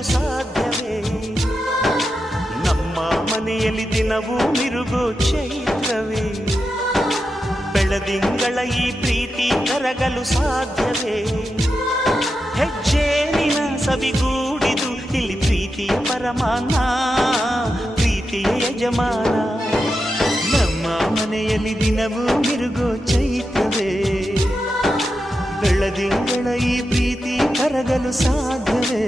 ಕರಗಲು ಸಾಧ್ಯವೇ? ನಮ್ಮ ಮನೆಯಲ್ಲಿ ದಿನವೂ ಮಿರುಗೋ ಚೈತ್ರವೇ, ಬೆಳದಿಂಗಳ ಈ ಪ್ರೀತಿ ಕರಗಲು ಸಾಧ್ಯವೇ? ಹೆಜ್ಜೇನಿನ ಸವಿಗೂಡಿದು ಇಲ್ಲಿ ಪ್ರೀತಿಯ ಪರಮಾನ, ಪ್ರೀತಿಯ ಯಜಮಾನ. ನಮ್ಮ ಮನೆಯಲ್ಲಿ ದಿನವೂ ಮಿರುಗೋ ಚೈತ್ರವೇ, ಬೆಳದಿಂಗಳ ಈ ಪ್ರೀತಿ ಕರಗಲು ಸಾಧ್ಯವೇ?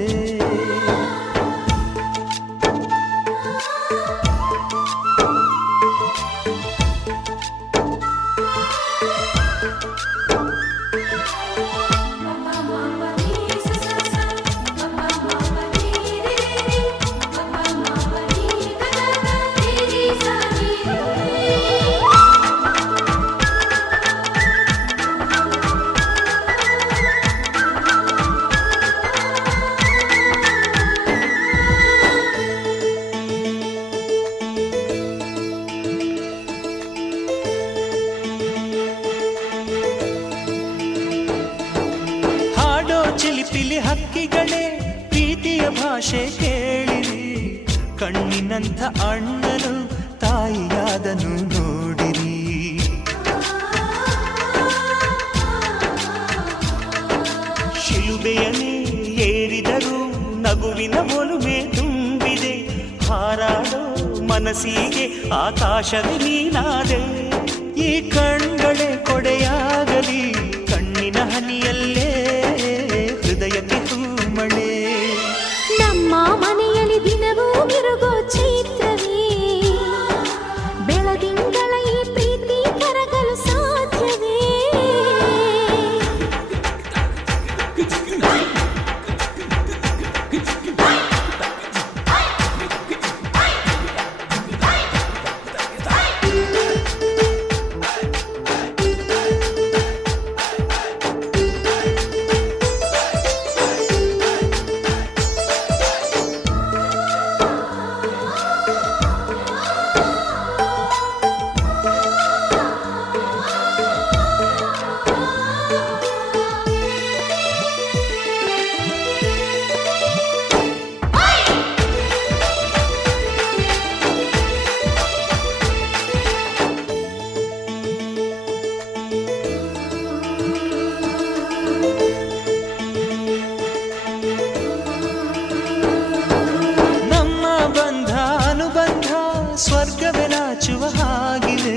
ಚಿಲಿಪಿಲಿ ಹಕ್ಕಿಗಳೇ ಪ್ರೀತಿಯ ಭಾಷೆ ಕೇಳಿರಿ, ಕಣ್ಣಿನಂಥ ಅಣ್ಣನು ತಾಯಿಯಾದನು ನೋಡಿರಿ. ಶಿಲುಬೆಯನ್ನೇ ಏರಿದರೂ ನಗುವಿನ ಒಲುಮೆ ತುಂಬಿದೆ, ಹಾರಾಡೋ ಮನಸ್ಸಿಗೆ ಆಕಾಶವೇ ನೀನಾದೆ. ಈ ಕಣ್ಗಳೇ ಕೊಡೆಯಾಗಲಿ, ಕಣ್ಣಿನ ಹನಿಯಲ್ಲೇ ಹೃದಯಕ್ಕೆ ತೂಮಳೆ. ನಮ್ಮ ಮನೆಯಲ್ಲಿ ದಿನವೂ ಮಿರುಗೋ ಚೈತ್ರವೇ, ಬೆಳದಿಂಗಳ ಈ ಪ್ರೀತಿ ಕರಗಲು ಸಾಧ್ಯವೇ? ಸ್ವರ್ಗವೇ ನಾಚುವ ಹಾಗಿದೆ,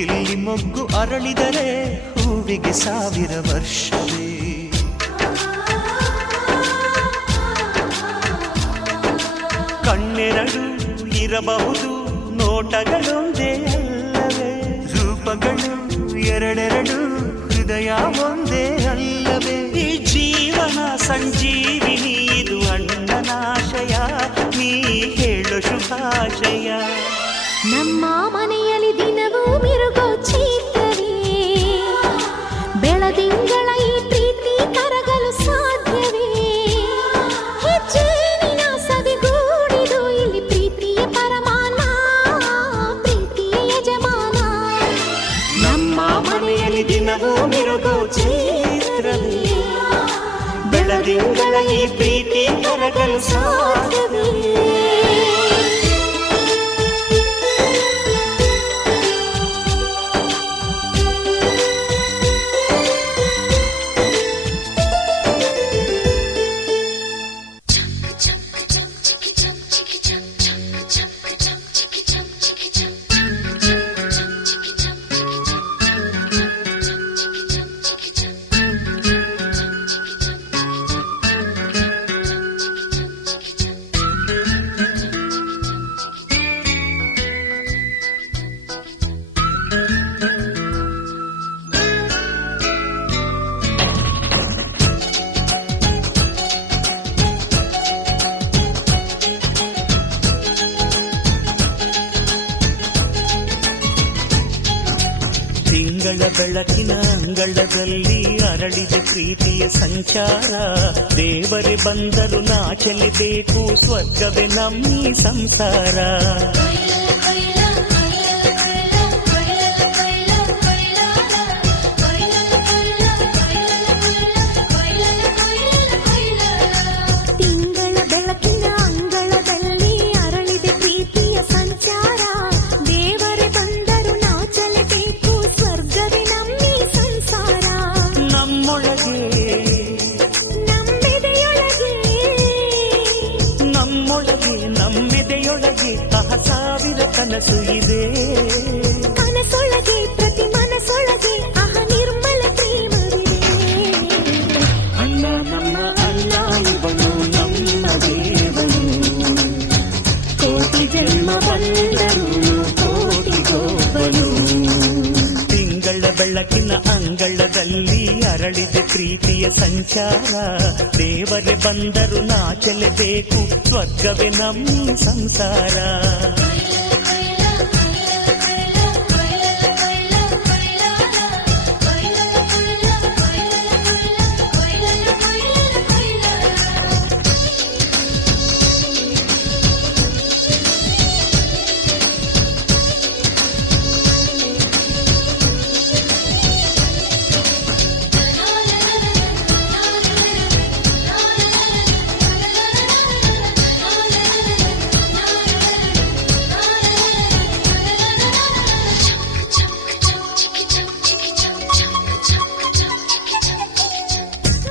ಇಲ್ಲಿ ಮೊಗ್ಗು ಅರಳಿದರೆ ಹೂವಿಗೆ 1000 ವರ್ಷವೇ. ಕಣ್ಣೆರಡು ಇರಬಹುದು, ನೋಟಗಳೊಂದೇ ಅಲ್ಲವೇ? ರೂಪಗಳು ಎರಡೆರಡು, ಹೃದಯ ಒಂದೇ ಅಲ್ಲವೇ? ಈ ಜೀವನ ಸಂಜೀವಿನಿ, ಇದು ಅಣ್ಣನಾಶಯ, ನೀ ಹೇಳು ಶುಭಾಶಯ. ನಮ್ಮ ಮನೆಯಲ್ಲಿ ದಿನವೂ ಮಿರುಗೋ ಚೈತ್ರವೇ, ಬೆಳದಿಂಗಳ ಈ ಪ್ರೀತಿ ಕರಗಲು ಸಾಧ್ಯವೇ? ಹೆಜ್ಜೇನಿನ ಸವಿಗೂಡಿದು ಇಲ್ಲಿ ಪ್ರೀತಿಯ ಪರಮಾನ, ಪ್ರೀತಿಯ ಯಜಮಾನ. ನಮ್ಮ ಮನೆಯಲ್ಲಿ ದಿನವೂ ಮಿರುಗೋ ಚೈತ್ರವೇ, ಬೆಳದಿಂಗಳ ಈ ಪ್ರೀತಿ ಕರಗಲು ಸಾಧ್ಯವೇ? ತಿಂಗಳ ಬೆಳಕಿನ ಅಂಗಳದಲ್ಲಿ ಅರಳಿದ ಪ್ರೀತಿಯ ಸಂಚಾರ, ದೇವರೇ ಬಂದರು ನಾಚಲೇಬೇಕು, ಸ್ವರ್ಗವೇ ನಮ್ಮಿ ಸಂಸಾರ. ತಿಂಗಳ ಕನಸು ಇದೆ. ಕನಸೊಳಗೆ ಪ್ರತಿ ಮನಸೊಳಗೆ ಅಹ ನಿರ್ಮಲ ಪ್ರೇಮವಿದೆ. ಅಣ್ಣ ನಮ್ಮ ಅಣ್ಣ ಇವನು ನಮ್ಮ ದೇವನು, ಕೋಟಿ ಜನ್ಮ ಬಂದರು ಕೋಟಿಗೊಬ್ಬನು. ತಿಂಗಳ ಬೆಳಕಿನ ಅಂಗಳದಲ್ಲಿ ಅರಳಿದೆ ಪ್ರೀತಿಯ ಸಂಚಾರ. ದೇವರೇ ಬಂದರು ನಾಚಲೇಬೇಕು, ಸ್ವರ್ಗವೇ ನಮ್ಮ ಸಂಸಾರ.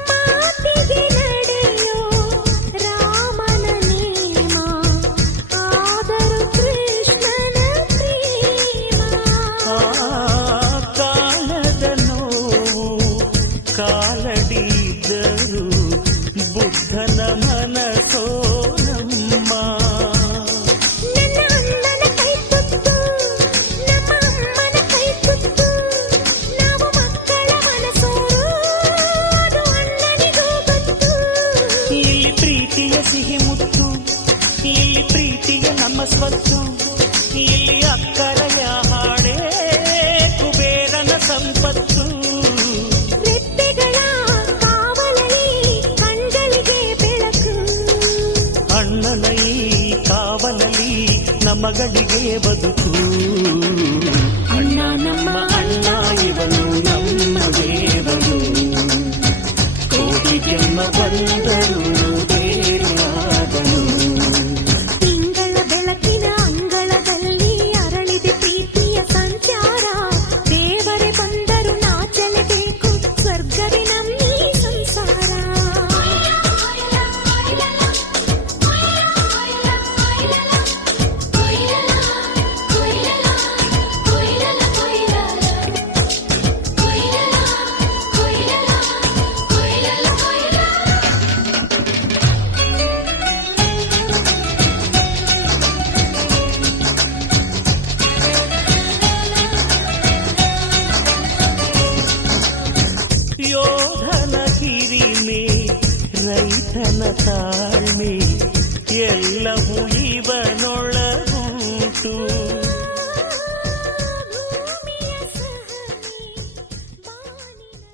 ಮಾತಿಗೆ ನಡೆಯೋ ರಾಮನ ನೇಮ, ಆದರೂ ಕೃಷ್ಣನ ಪ್ರೇಮ. ಕಾಣದ ನೋವು ಕಾಲಡಿದ್ದರು ಬುದ್ಧನ ಮನಸೋ ನಮ್ಮ. ನನ್ನ ಅಣ್ಣನ ಕೈ ತುತ್ತು, ನಮ್ಮ ಅಮ್ಮನ ಕೈ ತುತ್ತು, ನಾವು ಮಕ್ಕಳ ಮನಸೋರು, ಅದು ಅಣ್ಣನಿಗೂ ಗೊತ್ತು. ಇಲ್ಲಿ ಪ್ರೀತಿಯ ಸಿಹಿ ಮುತ್ತು, ಇಲ್ಲಿ ಪ್ರೀತಿಯ ನಮ್ಮ ಸ್ವತ್ತು, ಇಲ್ಲಿ ಅಕ್ಕರೆಯ ಹಾಡೇ ಕುಬೇರನ ಸಂಪತ್ತು. ರೆಪ್ಪೆಗಳ ಕಾವಲಲ್ಲಿ ಕಣ್ಗಳಿಗೆ ಬೆಳಕು, ಅಣ್ಣನ ಈ ಕಾವಲಲ್ಲಿ ನಮಗಳಿಗೆ ಬದುಕು. ಅಣ್ಣ ನಮ್ಮ ಅಣ್ಣ ಇವನು ನಮ್ಮ ದೇವನು, ಕೋಟಿ ಜನ್ಮ ಬಂದರು ಬೇರೆಯಾದನು. ತಿಂಗಳ ಬೆಳಕಿನ ಅಂಗಳದಲ್ಲಿ ಅರಳಿದೆ ಪ್ರೀತಿಯ ಸಂಚಾರ. ದೇವರೇ ಬಂದರು ನಾಚಲೇಬೇಕು, ಸ್ವರ್ಗವೇ ನಮ್ಮೀ ಸಂಸಾರ. ಯೋಧನ ಹಿರಿಮೆ ರೈತನ ತಾಳ್ಮೆ,